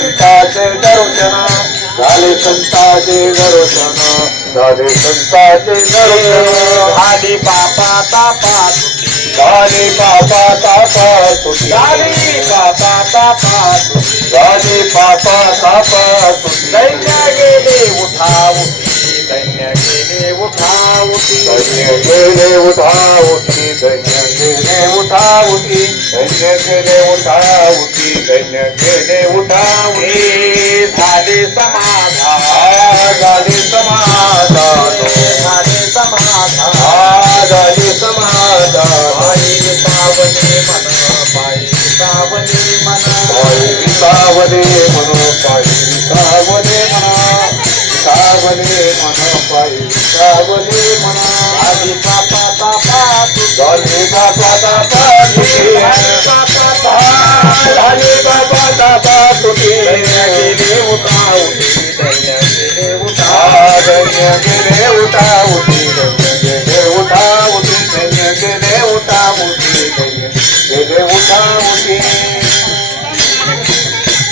संताचे दर्शन. झाले संताचे दर्शन. झाले संताचे दर्शन. झाली पापा तापा झाले पापा तापा झाली पापा तापा झाले पापा तापा दैन्य गेले उठा उठी दैन्य गेले उठा उठी. धन्य गेले उठा उठी धन्य गेले उठा उठी. धन्य गेले उठा उठी धन्य गेले उठा सावले म्हणो पायी सावले म्हणा सावले म्हणा पायी सावले म्हणा आधी बापा बापा झाले बापा बापा झाले बापा बापा तुम्ही. धन्या गेले